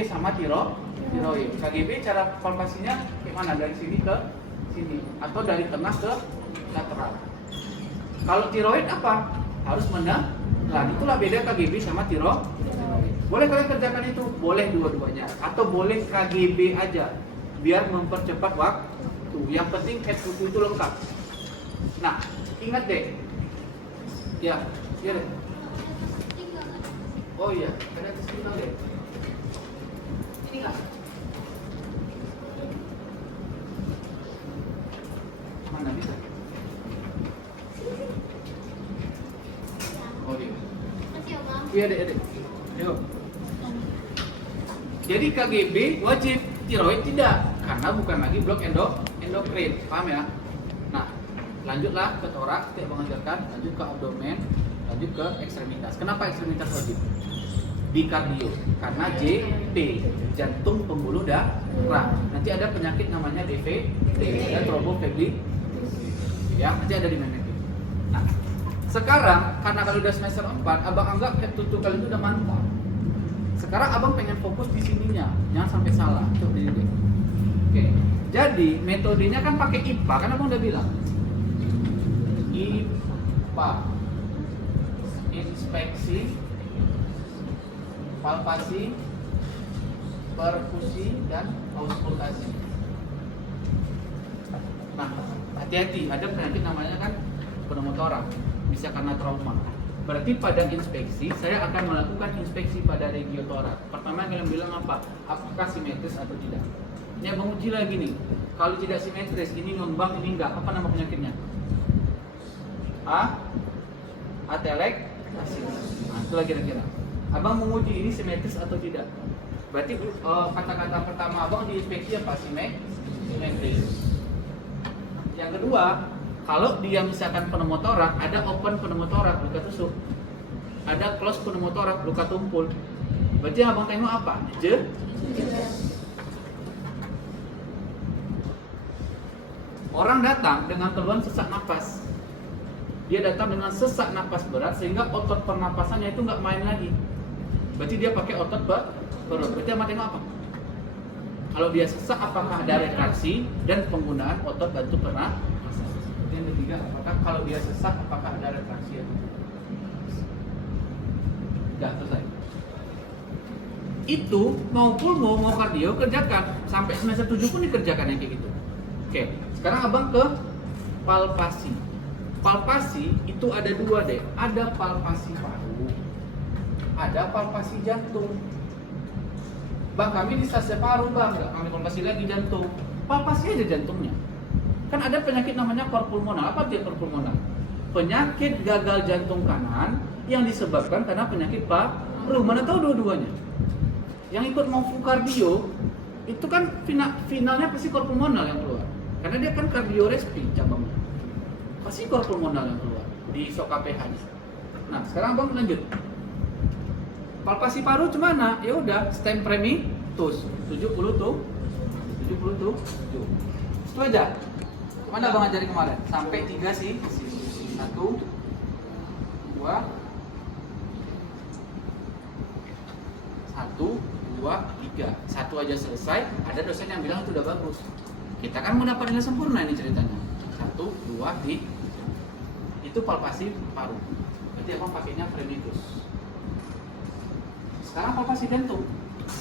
sama tiroid. KGB cara palpasinya gimana? Dari sini ke sini atau dari tengah ke lateral. Kalau tiroid apa? Harus menelan. Itulah beda KGB sama tiroid. Boleh kalian kerjakan itu? Boleh dua-duanya. Atau boleh KGB aja biar mempercepat waktu. Yang penting head buku itu lengkap. Nah, ingat deh. Ya, iya deh. Oh iya, ada signal deh. Ini nggak? Mana bisa? Oh iya. Iya deh, deh. Yuk. Jadi KGB wajib, tiroid tidak, karena bukan lagi blok endokrin, paham ya? Nah, lanjutlah ke toraks, kita mengajarkan, lanjut ke abdomen, lanjut ke ekstremitas. Kenapa ekstremitas wajib? Di kardio, karena JP, jantung pembuluh darah. Nanti ada penyakit namanya DVT, ada trombofibrillasi. Ya, nanti ada di magnetik. Nah, sekarang karena kalau udah semester 4, abang anggap head to toe kalian itu udah mantap. Sekarang abang pengen fokus di sininya, jangan sampai salah. Coba ini. Oke, jadi metodenya kan pakai IPA, kan abang udah bilang. IPA, inspeksi, palpasi, perkusi, dan auskultasi. Nah, hati-hati, ada penyakit namanya kan pneumotoraks, bisa karena trauma. Berarti pada inspeksi, saya akan melakukan inspeksi pada regiotoraks. Pertama kalian bilang apa? Apakah simetris atau tidak? Ini abang uji lagi nih. Kalau tidak simetris, ini ngembang, ini enggak. Apa nama penyakitnya? Atelektasis. Nah, itulah kira-kira. Abang menguji ini simetris atau tidak. Berarti kata-kata pertama abang diinspeksi apa? Simetris. Yang kedua, kalau dia misalkan pneumotoraks, ada open pneumotoraks luka tusuk, ada close pneumotoraks luka tumpul. Berarti abang tengok apa? Orang datang dengan keluhan sesak napas. Dia datang dengan sesak napas berat sehingga otot pernapasannya itu nggak main lagi. Berarti dia pakai otot perut. Berarti abang tengok apa? Kalau dia sesak, apakah ada retraksi dan penggunaan otot bantu pernapasan. Yang ketiga, apakah kalau dia sesak, apakah ada retraksi atau tidak? Sudah selesai. Itu mau pulmo, mau kardio kerjakan sampai semester 7 pun dikerjakan yang kayak gitu. Oke, sekarang abang ke palpasi. Palpasi itu ada dua deh, ada palpasi paru, ada palpasi jantung. Bang, kami di stasiun paru bang, nggak kami palpasi lagi jantung. Palpasi aja jantungnya. Kan ada penyakit namanya cor pulmonal. Apa dia cor pulmonal? Penyakit gagal jantung kanan yang disebabkan karena penyakit paru. Mana tahu dua-duanya. Yang ikut mau kardio itu kan finalnya pasti cor pulmonal yang keluar. Karena dia kan kardiorespi cabangnya. Pasti cor pulmonal yang keluar di SOKPH. Nah, sekarang bang lanjut. Palpasi paru cemana? Ya udah, stem premitus 70 tuh. Itu aja. Mana bang ajarin kemarin? Sampai 3 sih. 1 2 1 2 3. Satu aja selesai. Ada dosen yang bilang itu udah bagus. Kita kan mau dapat nilai sempurna ini ceritanya. 1 2 3. Itu palpasi paru. Berarti abang pakainya premitus. Sekarang palpasi jantung.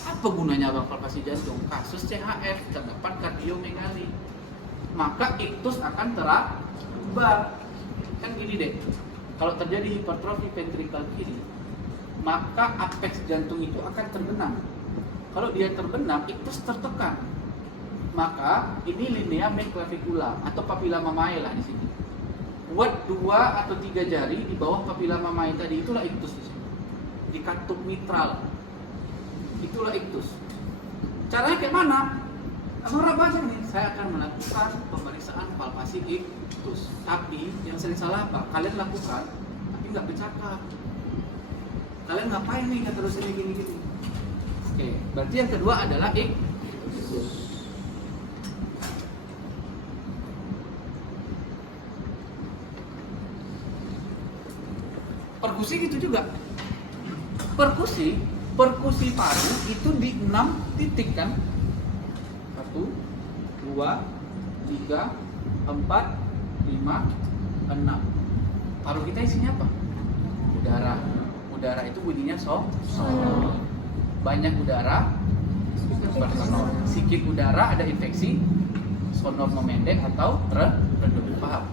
Apa gunanya abang palpasi jantung? Kasus CHF terdapat kardiomegali. Maka iktus akan terabah. Kan gini deh. Kalau terjadi hipertrofi ventrikal kiri, maka apeks jantung itu akan terbenam. Kalau dia terbenam, iktus tertekan. Maka ini linea clavicula atau papilla mamae lah di sini. Buat 2 atau 3 jari di bawah papilla mamae tadi, itulah iktus di sini. Di katup mitral, itulah iktus. Caranya kayak mana? Abang baca nih, saya akan melakukan pemeriksaan palpasi iktus. Tapi yang sering salah apa? Kalian lakukan, tapi nggak bercakap. Kalian ngapain nih nggak terus ini gini-gini? Oke, berarti yang kedua adalah iktus. Perkusi gitu juga. Perkusi perkusi paru itu di 6 titik kan? 1, 2, 3, 4, 5, 6. Paru kita isinya apa? Udara. Udara itu bunyinya sonor. Banyak udara, sonor. Sedikit udara ada infeksi, sonor memendek atau redup. Paham?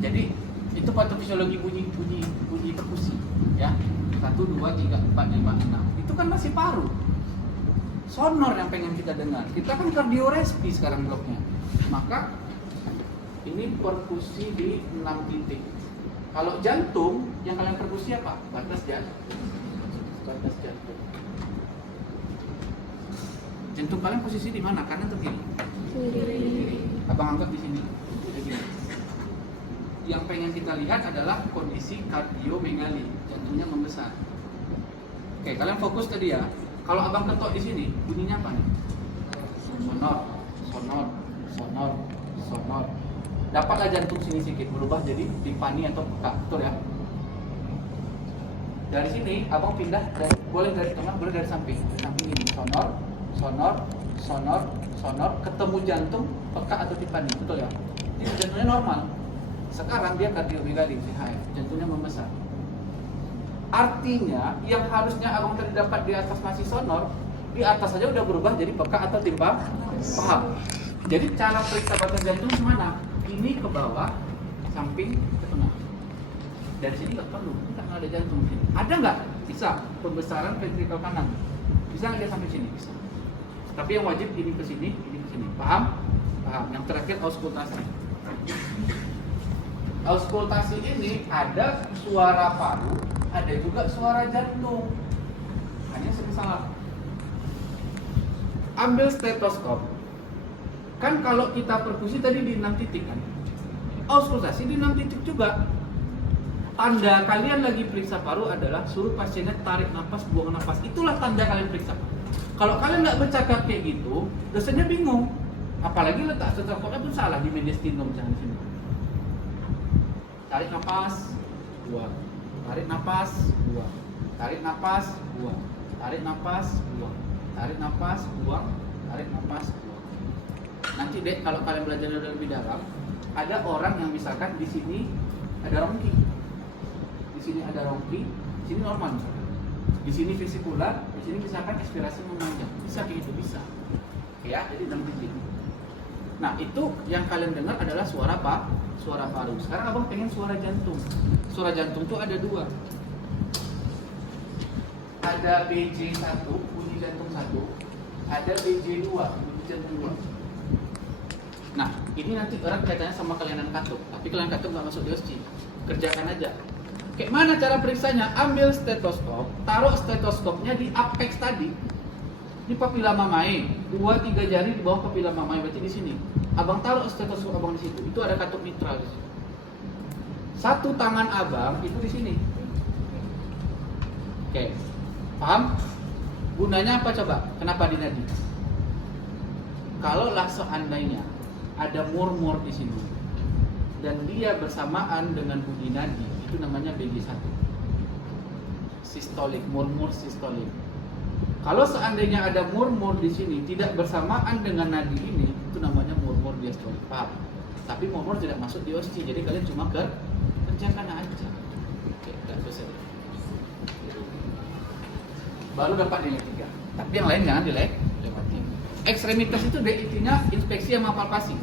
Jadi itu patofisiologi bunyi perkusi, ya. 1, 2, 3, 4, 5, 6. Itu kan masih paru. Sonor yang pengen kita dengar. Kita kan kardiorespi sekarang bloknya. Maka ini perkusi di 6 titik. Kalau jantung, yang kalian perkusi apa? Batas jantung. Batas jantung. Jantung kalian posisi di mana? Kanan atau kiri? Kiri. Abang angkat di sini. Yang pengen kita lihat adalah kondisi kardiomegali, jantungnya membesar. Oke, kalian fokus tadi ya. Kalau abang ketok di sini, bunyinya apa nih? Sonor, sonor, sonor, sonor. Dapatlah jantung sini sedikit berubah jadi timpani atau peka, betul ya? Dari sini abang pindah boleh dari tengah, boleh dari samping. Samping ini sonor, sonor, sonor, sonor, ketemu jantung, peka atau timpani, betul ya? Ini jantungnya normal. Sekarang dia kardiomegali, CHF, jantungnya membesar. Artinya yang harusnya abang tadi dapat di atas masih sonor, di atas saja udah berubah jadi peka atau timpang. Paham? Jadi cara periksa batas jantung kemana? Ini ke bawah, samping, ke tengah. Dari sini nggak perlu, karena ada jantung. Ada nggak? Bisa. Pembesaran ventrikel kanan. Bisa nggak dia sampai sini? Bisa. Tapi yang wajib ini ke sini, ini ke sini. Paham? Paham. Yang terakhir auskultasi. Auskultasi ini ada suara paru, ada juga suara jantung. Hanya sering salah. Ambil stetoskop. Kan kalau kita perkusi tadi di 6 titik kan, auskultasi di 6 titik juga. Tanda kalian lagi periksa paru adalah suruh pasiennya tarik nafas, buang nafas. Itulah tanda kalian periksa. Kalau kalian nggak bercakap kayak gitu, dosennya bingung. Apalagi letak stetoskopnya pun salah di mediastinum jangan sini. Tarik nafas, buang. Tarik nafas, buang. Tarik nafas, buang. Tarik nafas, buang. Tarik nafas, buang. Tarik nafas, buang. Nanti dek, kalau kalian belajar lebih dalam, ada orang yang misalkan di sini ada rongki, di sini ada rongki, di sini normal misalkan, di sini vesikular, di sini misalkan ekspirasi memanjang, bisa kayak gitu bisa, ya jadi 6 titik. Nah itu yang kalian dengar adalah suara apa? Suara paru. Sekarang abang pengen suara jantung. Suara jantung tuh ada 2. Ada BJ1 bunyi jantung 1, ada BJ2 bunyi jantung 2. Nah, ini nanti erat kaitannya sama kelainan katup. Tapi kelainan katup nggak masuk di OSCE. Kerjakan aja. Kayak mana cara periksanya? Ambil stetoskop, taruh stetoskopnya di apex tadi. Di papila mamae, 2-3 jari di bawah papila mamae, berarti di sini. Abang taruh stetoskop abang di situ. Itu ada katup mitral di situ. Satu tangan abang itu di sini. Oke. Paham? Gunanya apa coba? Kenapa di nadi? Kalau lah seandainya ada murmur di sini dan dia bersamaan dengan bunyi nadi, itu namanya BG1. Sistolik, murmur sistolik. Kalau seandainya ada murmur di sini tidak bersamaan dengan nadi ini, itu namanya murmur diastolik. Paham? Tapi murmur tidak masuk di OSCE, jadi kalian cuma kerjakan aja. Oke, udah selesai. Baru dapat nilai 3. Tapi yang lain jangan dilewati. Ekstremitas itu intinya inspeksi sama palpasi.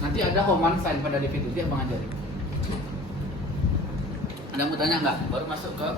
Nanti ada Homan sign pada DVD itu dia mengajari. Ada yang mau tanya nggak? Baru masuk ke